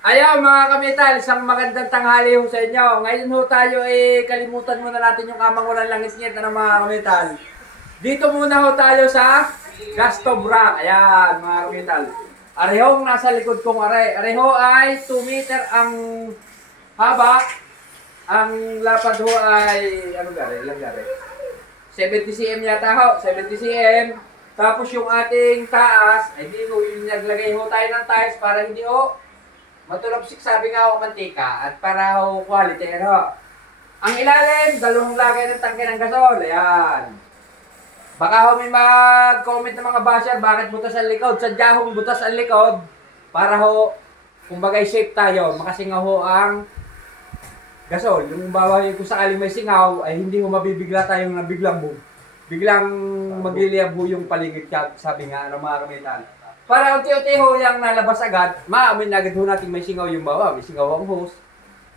Ayaw mga kamital, isang magandang tanghali ho sa inyo. Ngayon ho tayo kalimutan muna natin yung kamang walang langit-ngit na mga kamital. Dito muna ho tayo sa Gastobra. Ayan mga kamital. Arehong nasa likod kong Areho ay 2 meter ang haba. Ang lapad ho ay, ano gari, ilang gari? 70 cm yata ho, 70 cm. Tapos yung ating taas, ay di ho, yung naglagay ho tayo ng tiles para hindi ho matulapsik sabi nga ako mantika at para ho quality ano. Ang ilalim, dalawang lagay ng tangke ng gasol. Ayan. Baka ho may mag-comment ng mga basher bakit butas ang likod. Sadya hong butas ang likod para ho kumbaga safe tayo. Makasingaw ho ang gasol. Yung bawa kung sakaling may singaw ay hindi ho mabibigla tayong nabiglang boom. Biglang magliliyab ho yung paligid sabi nga ng mga kamitan. Para unti-unti ho yung nalabas agad, maamin agad ho natin may singaw yung bawa. May singaw ang host.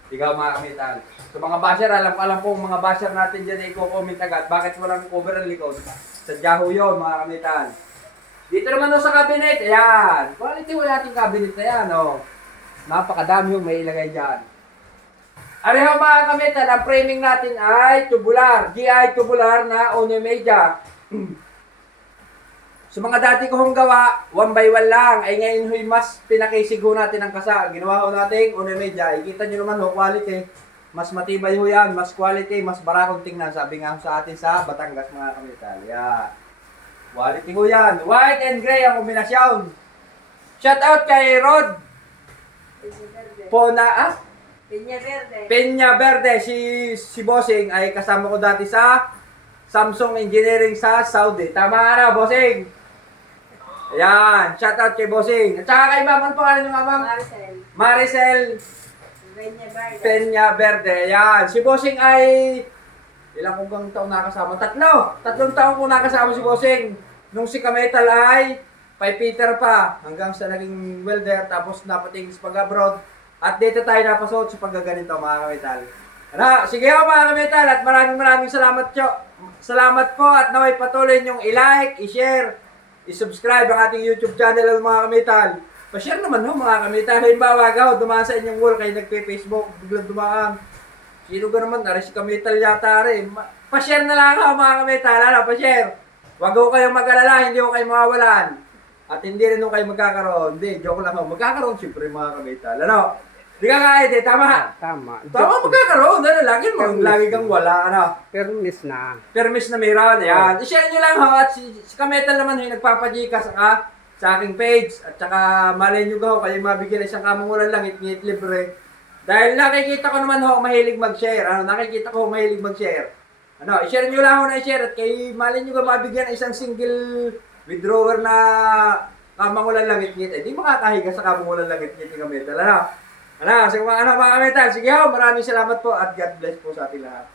Ikaw mga kamitan. So mga basher, alam ko mga basher natin dyan ay i-comment agad. Bakit walang cover ang likod? Sadya ho yun mga kamitan. Dito naman ho sa cabinet, ayan. Quality ho natin cabinet na yan, oh. Napakadami yung may ilagay dyan. Areho mga kamitan, ang framing natin ay tubular. GI tubular na Ono Media. So mga dati ko hong gawa, 1 by 1 lang. Ay ngayon ho'y mas pinakisig ho natin ang kasa. Ginawa ho natin Ono Media. Ikita nyo naman ho, quality. Mas matibay ho yan, mas quality, mas barakong tingnan. Sabi nga sa atin sa Batangas mga kamitan. Yan. Quality ho yan. White and gray ang kombinasyon. Shout out kay Rod. Peña Verde. Si Bossing ay kasama ko dati sa Samsung Engineering sa Saudi. Tama na, Bossing. Ayan, shout out kay Bossing. At saka kay ma'am, ano pangalan niyo ma'am? Maricel Peña Verde. Ayan, si Bossing ay ilang kong taon nakasama? Tatlong taon ko nakasama si Bossing. Nung si Kametal ay Peter pa. Hanggang sa naging welder, tapos napating sa pag-abroad. At dito tayo napasot sa paggaganito mga Kametal. Ano, sige ho mga Kametal at maraming salamat po at naway patuloy niyong i-like, i-share, i-subscribe ang ating YouTube channel mga Kamital. Pa-share naman ho mga Kamital. Halimbawa gaw, dumaan sa inyong wall kayo nagpe-Facebook, biglang dumaan. Sino ka naman? Ari si Kamital yata rin. Pa-share na lang ho mga Kamital. Ano, pa-share. Huwag ho kayong mag-alala, hindi ho kayo mawawalan. At hindi rin ho kayo magkakaroon. Hindi, joke lang ho. Magkakaroon siyempre mga Kamital. Ano? Di ka nga, tama? Tama. Tama, magkakaroon. Ano, lagi kang wala. Ano? Permis na. Permis na meron. Yan. I-share nyo lang ho. At si Kametal naman yung nagpapajikas sa aking page. At saka malay nyo ho, kayo mabigyan isang kamangulan lang, ngit libre. Dahil nakikita ko naman ho, mahilig mag-share. Nakikita ko mahilig mag-share. I-share nyo lang ho na i-share. At kay malay nyo ho, mabigyan isang single withdrawer na kamangulan lang, ngit. Hindi makakahiga sa kamangulan lang, ngit yung Kametal. Sige mga Kametal. Sige ho, maraming salamat po at God bless po sa ating lahat.